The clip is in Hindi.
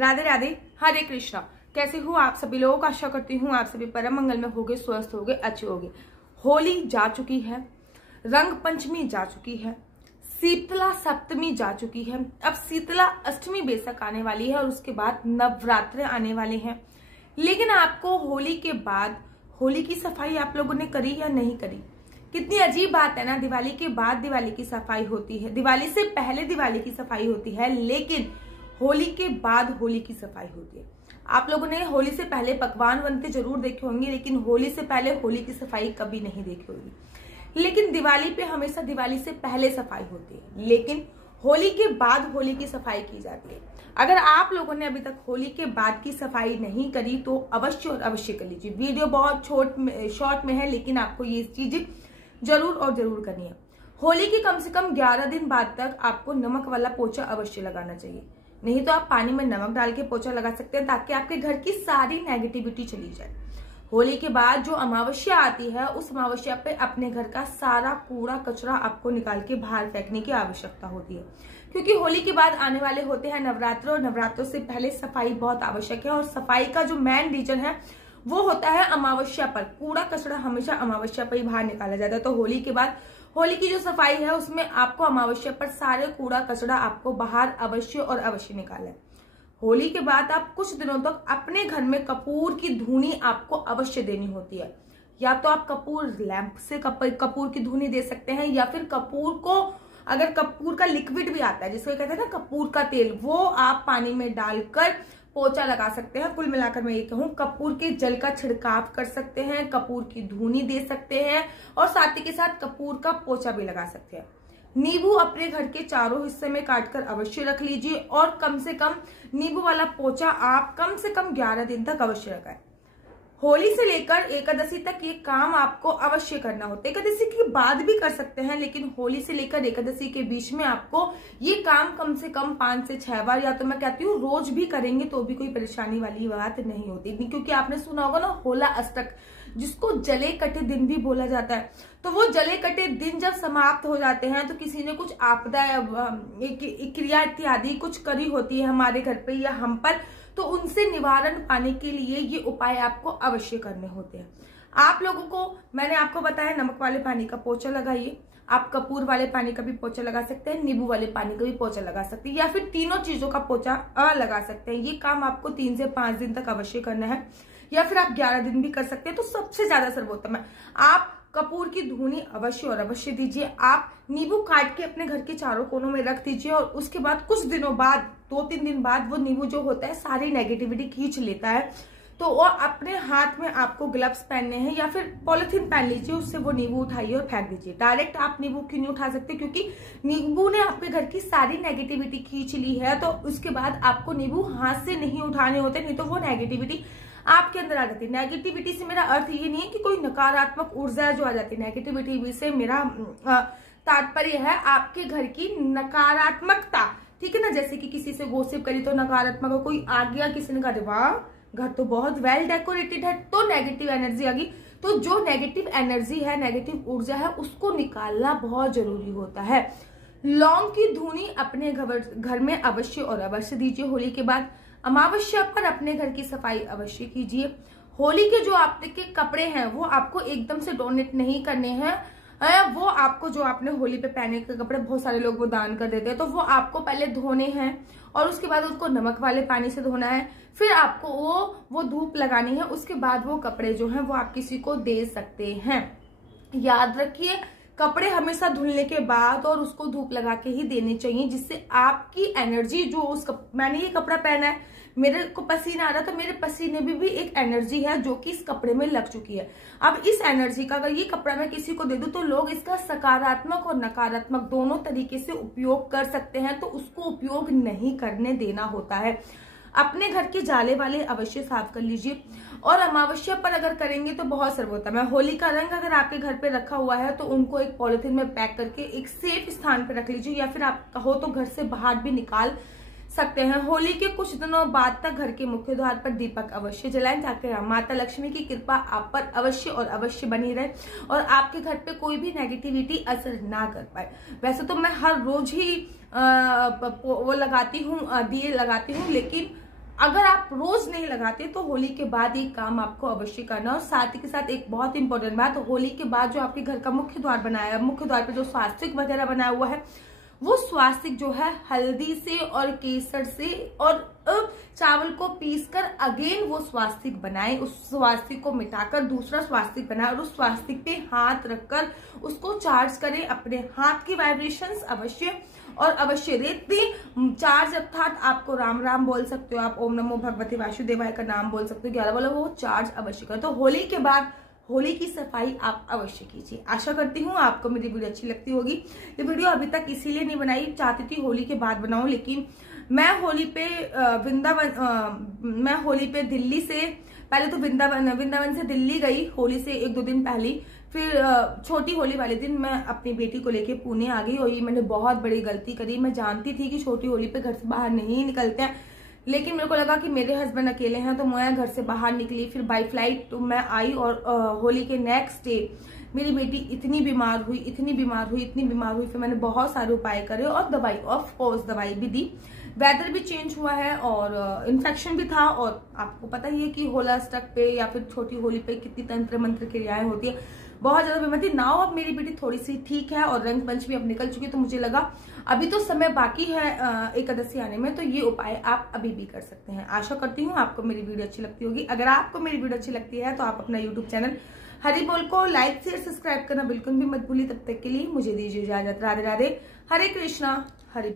राधे राधे, हरे कृष्णा। कैसे हो आप सभी लोग? आशा करती हूँ आप सभी परम मंगल में होगे, स्वस्थ होगे, अच्छे होगे। होली जा चुकी है, रंग पंचमी जा चुकी है, शीतला सप्तमी जा चुकी है, अब शीतला अष्टमी बेशक आने वाली है और उसके बाद नवरात्र आने वाले हैं। लेकिन आपको होली के बाद होली की सफाई आप लोगों ने करी या नहीं करी? कितनी अजीब बात है ना, दिवाली के बाद दिवाली की सफाई होती है, दिवाली से पहले दिवाली की सफाई होती है, लेकिन होली के बाद होली की सफाई होती है। आप लोगों ने होली से पहले पकवान बनते जरूर देखे होंगे, लेकिन होली से पहले होली की सफाई कभी नहीं देखी होगी। लेकिन दिवाली पे हमेशा दिवाली से पहले सफाई होती है, लेकिन होली के बाद होली की सफाई की जाती है। अगर आप लोगों ने अभी तक होली के बाद की सफाई नहीं करी तो अवश्य और अवश्य कर लीजिए। वीडियो बहुत शॉर्ट में है, लेकिन आपको ये चीज जरूर और जरूर करनी है। होली की कम से कम 11 दिन बाद तक आपको नमक वाला पोछा अवश्य लगाना चाहिए। नहीं तो आप पानी में नमक डाल के पोछा लगा सकते हैं, ताकि आपके घर की सारी नेगेटिविटी चली जाए। होली के बाद जो अमावस्या आती है, उस अमावस्या पे अपने घर का सारा कूड़ा कचरा आपको निकाल के बाहर फेंकने की आवश्यकता होती है, क्योंकि होली के बाद आने वाले होते हैं नवरात्र, और नवरात्रों से पहले सफाई बहुत आवश्यक है। और सफाई का जो मेन रीजन है वो होता है अमावस्या पर। कूड़ा कचरा हमेशा अमावस्या पर ही बाहर निकाला जाता है। तो होली के बाद होली की जो सफाई है उसमें आपको अमावस्या पर सारे कूड़ा कचरा आपको बाहर अवश्य और अवश्य निकालना है। होली के बाद आप कुछ दिनों तक अपने घर में कपूर की धूनी आपको अवश्य देनी होती है। या तो आप कपूर लैंप से कपूर की धूनी दे सकते हैं, या फिर कपूर को, अगर कपूर का लिक्विड भी आता है जिसको कहते हैं ना कपूर का तेल, वो आप पानी में डालकर पोछा लगा सकते हैं। कुल मिलाकर मैं ये कहूँ, कपूर के जल का छिड़काव कर सकते हैं, कपूर की धूनी दे सकते हैं, और साथ ही के साथ कपूर का पोछा भी लगा सकते हैं। नींबू अपने घर के चारों हिस्से में काटकर अवश्य रख लीजिए, और कम से कम नींबू वाला पोछा आप कम से कम 11 दिन तक अवश्य लगाएं। होली से लेकर एकादशी तक ये काम आपको अवश्य करना होता है। एकादशी के बाद भी कर सकते हैं, लेकिन होली से लेकर एकादशी के बीच में आपको ये काम कम से कम 5 से 6 बार, या तो मैं कहती हूँ रोज भी करेंगे तो भी कोई परेशानी वाली बात नहीं होती। क्योंकि आपने सुना होगा ना होला अष्टक, जिसको जले कटे दिन भी बोला जाता है। तो वो जले कटे दिन जब समाप्त हो जाते हैं, तो किसी ने कुछ आपदा क्रिया इत्यादि कुछ करी होती है हमारे घर पे या हम पर, तो उनसे निवारण पाने के लिए ये उपाय आपको अवश्य करने होते हैं। आप लोगों को मैंने आपको बताया, नमक वाले पानी का पोछा लगाइए। आप कपूर वाले पानी का भी पोछा लगा सकते हैं, नींबू वाले पानी का भी पोछा लगा सकते हैं, या फिर तीनों चीजों का पोछा लगा सकते हैं। ये काम आपको 3 से 5 दिन तक अवश्य करना है, या फिर आप 11 दिन भी कर सकते हैं। तो सबसे ज्यादा सर्वोत्तम है आप कपूर की धूनी अवश्य और अवश्य दीजिए। आप नींबू काट के अपने घर के चारों कोनों में रख दीजिए, और उसके बाद कुछ दिनों बाद, 2-3 दिन बाद, वो नींबू जो होता है सारी नेगेटिविटी खींच लेता है। तो वो अपने हाथ में आपको ग्लव्स पहनने हैं, या फिर पॉलिथीन पहन लीजिए, उससे वो नींबू उठाइए और फेंक दीजिए। डायरेक्ट आप नींबू क्यों नहीं उठा सकते? क्योंकि नींबू ने आपके घर की सारी नेगेटिविटी खींच ली है। तो उसके बाद आपको नींबू हाथ से नहीं उठाने होते, नहीं तो वो नेगेटिविटी आपके अंदर आ जाती है। नेगेटिविटी से मेरा अर्थ ये नहीं है कि कोई नकारात्मक ऊर्जा जो आ जाती है, नेगेटिविटी से मेरा तात्पर्य है आपके घर की नकारात्मकता, ठीक है ना। जैसे कि किसी से गोसिप करी तो नकारात्मक, कोई आ गया, किसी ने कहा वाह घर तो बहुत वेल डेकोरेटेड है, तो नेगेटिव एनर्जी आ गई। तो जो नेगेटिव एनर्जी है, नेगेटिव ऊर्जा है, उसको निकालना बहुत जरूरी होता है। लौंग की धुनी अपने घर में अवश्य और अवश्य दीजिए। होली के बाद अमावस्या पर अपने घर की सफाई अवश्य कीजिए। होली के जो आपके कपड़े हैं वो आपको एकदम से डोनेट नहीं करने हैं। वो आपको जो आपने होली पे पहने के कपड़े, बहुत सारे लोग वो दान कर देते हैं, तो वो आपको पहले धोने हैं, और उसके बाद उसको नमक वाले पानी से धोना है। फिर आपको वो धूप लगानी है। उसके बाद वो कपड़े जो हैं वो आप किसी को दे सकते हैं। याद रखिए, कपड़े हमेशा धुलने के बाद और उसको धूप लगा के ही देने चाहिए, जिससे आपकी एनर्जी जो मैंने ये कपड़ा पहना है, मेरे को पसीना आ रहा, तो मेरे पसीने में भी एक एनर्जी है जो कि इस कपड़े में लग चुकी है। अब इस एनर्जी का अगर ये कपड़ा मैं किसी को दे दूं, तो लोग इसका सकारात्मक और नकारात्मक दोनों तरीके से उपयोग कर सकते हैं। तो उसको उपयोग नहीं करने देना होता है। अपने घर के जाले वाले अवश्य साफ कर लीजिए, और अमावस्या पर अगर करेंगे तो बहुत सर्वोत्तम है। होली का रंग अगर आपके घर पे रखा हुआ है तो उनको एक पॉलिथीन में पैक करके एक सेफ स्थान पे रख लीजिए, या फिर आप कहो तो घर से बाहर भी निकाल सकते हैं। होली के कुछ दिनों बाद तक घर के मुख्य द्वार पर दीपक अवश्य जलाएं, ताकि माता लक्ष्मी की कृपा आप पर अवश्य और अवश्य बनी रहे, और आपके घर पे कोई भी नेगेटिविटी असर ना कर पाए। वैसे तो मैं हर रोज ही वो लगाती हूँ, दिए लगाती हूँ, लेकिन अगर आप रोज नहीं लगाते तो होली के बाद ये काम आपको अवश्य करना। और साथ ही के साथ एक बहुत इंपॉर्टेंट बात, होली के बाद जो आपके घर का मुख्य द्वार बनाया है, मुख्य द्वार पे जो स्वास्तिक वगैरह बनाया हुआ है, वो स्वास्तिक जो है हल्दी से और केसर से और चावल को पीसकर अगेन वो स्वास्तिक बनाए। उस स्वास्तिक को मिटाकर दूसरा स्वास्तिक बनाए और उस स्वास्तिक पे हाथ रखकर उसको चार्ज करें। अपने हाथ की वाइब्रेशंस अवश्य और अवश्य रेती चार्ज, अर्थात आपको राम राम बोल सकते हो, आप ओम नमो भगवते वासुदेवाय का नाम बोल सकते हो, 11 बोलो, वो चार्ज अवश्य करो। तो होली के बाद होली की सफाई आप अवश्य कीजिए। आशा करती हूँ आपको मेरी वीडियो अच्छी लगती होगी। ये वीडियो अभी तक इसीलिए नहीं बनाई, चाहती थी होली के बाद बनाऊं, लेकिन मैं होली पे दिल्ली से पहले तो वृंदावन से दिल्ली गई होली से 1-2 दिन पहले। फिर छोटी होली वाले दिन मैं अपनी बेटी को लेके पुणे आ गई और ये मैंने बहुत बड़ी गलती करी। मैं जानती थी कि छोटी होली पे घर से बाहर नहीं निकलते हैं, लेकिन मेरे को लगा कि मेरे हस्बैंड अकेले हैं तो मैं घर से बाहर निकली। फिर बाई फ्लाइट तो मैं आई और होली के नेक्स्ट डे मेरी बेटी इतनी बीमार हुई। फिर मैंने बहुत सारे उपाय करे और दवाई, ऑफ कोर्स दवाई भी दी। वेदर भी चेंज हुआ है और इन्फेक्शन भी था, और आपको पता ही है कि होला स्टक पे या फिर छोटी होली पे कितनी तंत्र मंत्र क्रियाएं होती है। बहुत ज्यादा बीमार थी। नाउ अब मेरी बेटी थोड़ी सी ठीक है और रंग पंचमी अब निकल चुकी है, तो मुझे लगा अभी तो समय बाकी है एकादशी आने में, तो ये उपाय आप अभी भी कर सकते हैं। आशा करती हूँ आपको मेरी वीडियो अच्छी लगती होगी। अगर आपको मेरी वीडियो अच्छी लगती है तो आप अपना यूट्यूब चैनल हरि बोल को लाइक शेयर सब्सक्राइब करना बिल्कुल भी मत भूलिए। तब तक के लिए मुझे दीजिए इजाजत। राधे राधे, हरे कृष्णा, हरि।